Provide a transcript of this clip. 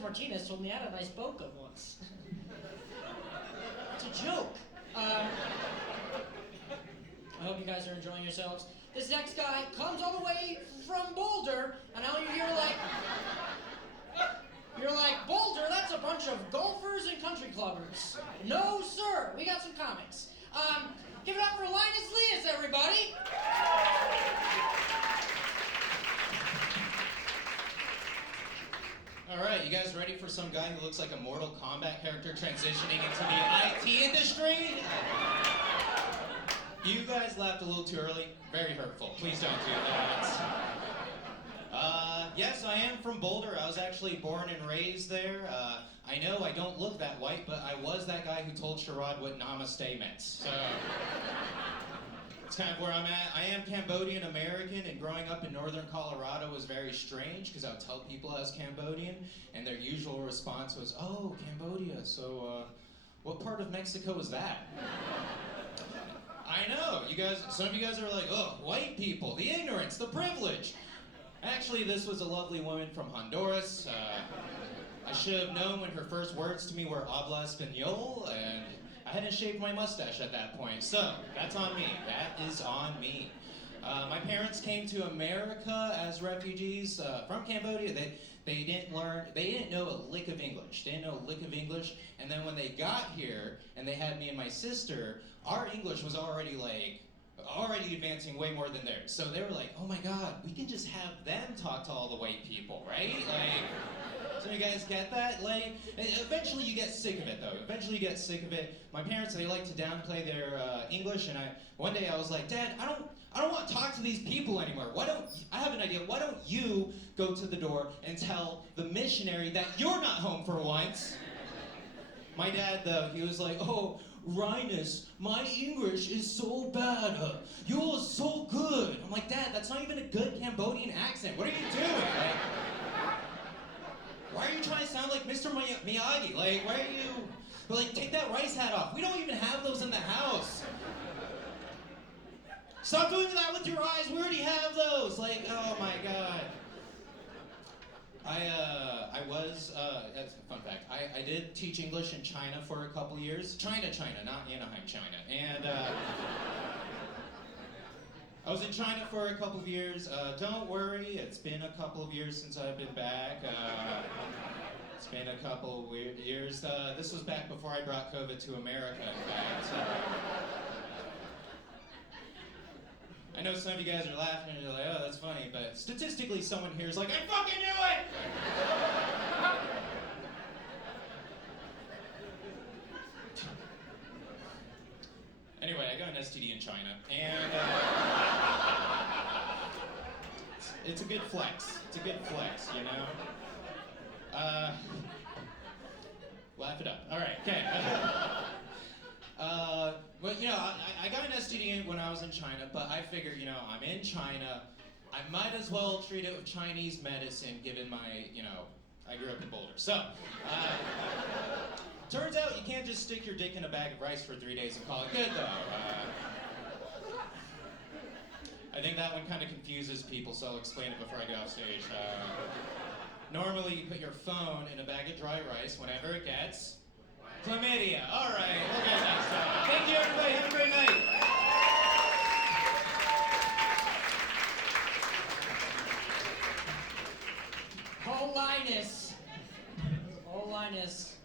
Martinez told me I had a nice boca once. It's a joke. I hope you guys are enjoying yourselves. This next guy comes all the way from Boulder, and now you're like, Boulder, that's a bunch of golfers and country clubbers. No, sir, we got some comics. Give it up for Linus, everybody. All right, you guys ready for some guy who looks like a Mortal Kombat character transitioning into the IT industry? You guys laughed a little too early. Very hurtful. Please don't do that. Yes, I am from Boulder. I was actually born and raised there. I know I don't look that white, but I was that guy who told Sherrod what namaste meant. So it's kind of where I'm at. I am Cambodian American, and growing up in northern Colorado was very strange because I would tell people I was Cambodian, and their usual response was, "Oh, Cambodia. So, what part of Mexico is that?" I know, you guys. Some of you guys are like, "Oh, white people, the ignorance, the privilege." Actually, this was a lovely woman from Honduras. I should have known when her first words to me were "habla español," and I hadn't shaved my mustache at that point, so that's on me. That is on me. My parents came to America as refugees from Cambodia. They didn't know a lick of English. They didn't know a lick of English, and then when they got here and they had me and my sister, our English was already advancing way more than theirs. So they were like, "Oh my God, we can just have them talk to all the white people, right?" So you guys get that? Eventually you get sick of it, though. Eventually you get sick of it. My parents, they like to downplay their English, and one day I was like, "Dad, I don't want to talk to these people anymore. I have an idea. Why don't you go to the door and tell the missionary that you're not home for once?" My dad, though, he was like, "Oh, Linus, my English is so bad. You're so good." I'm like, "Dad, that's not even a good Cambodian accent. What are you doing?" Why are you trying to sound like Mr. Miyagi? Why are you... take that rice hat off. We don't even have those in the house. Stop doing that with your eyes. We already have those. Oh my God. That's a fun fact. I did teach English in China for a couple years. China, not Anaheim, China. And I was in China for a couple of years. Don't worry, it's been a couple of years since I've been back. It's been a couple of years. This was back before I brought COVID to America, in fact. I know some of you guys are laughing and you're like, "Oh, that's funny," but statistically someone here is like, "I fucking knew it!" Anyway, I got an STD in China, and it's a good flex. It's a good flex, you know? Laugh it up. All right, okay. But, I got an STD when I was in China, but I figured, I'm in China. I might as well treat it with Chinese medicine, given my, I grew up in Boulder. So, turns out you can't just stick your dick in a bag of rice for 3 days and call it good, though. I think that one kind of confuses people, so I'll explain it before I get off stage. Normally, you put your phone in a bag of dry rice whenever it gets chlamydia. All right, we'll get next time. Thank you, everybody. Have a great night. Oh, Linus. Oh, Linus.